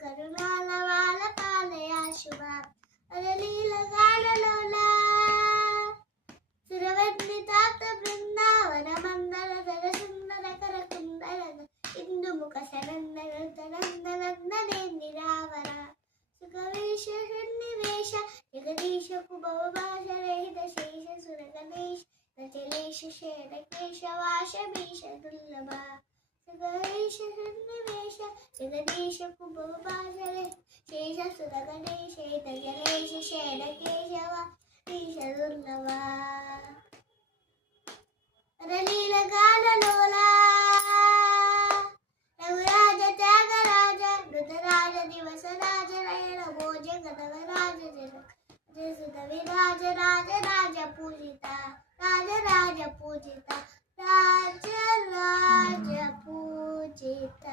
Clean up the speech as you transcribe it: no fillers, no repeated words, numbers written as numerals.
కరుణాల పాలయ శుభ అరలీల గానలోలా సురవన్నితాత బృందావన మందర ధర సుందర కర కుందర ఇందు ముఖ సనందనందనందనే నిరావర సుఖవేష సన్నివేశ జగదీశ కుభవభాష రహిత శేష సురగణేశ నచలేశ శేష వాష భీష దుర్లభ సుఖవేష సన్నివేశ జగదీశ కుభవభాష రహిత శేష సురగణేశ నచలేశ శేష వాష దుర్లభ రలీల గానలోలా రఘురాజ త్యాగరాజ మృతరాజ దివసరాజ నయన భోజ గదవరాజ జసుత విరాజ రాజ రాజ పూజిత రాజ రాజ పూజిత రాజ రాజ పూజిత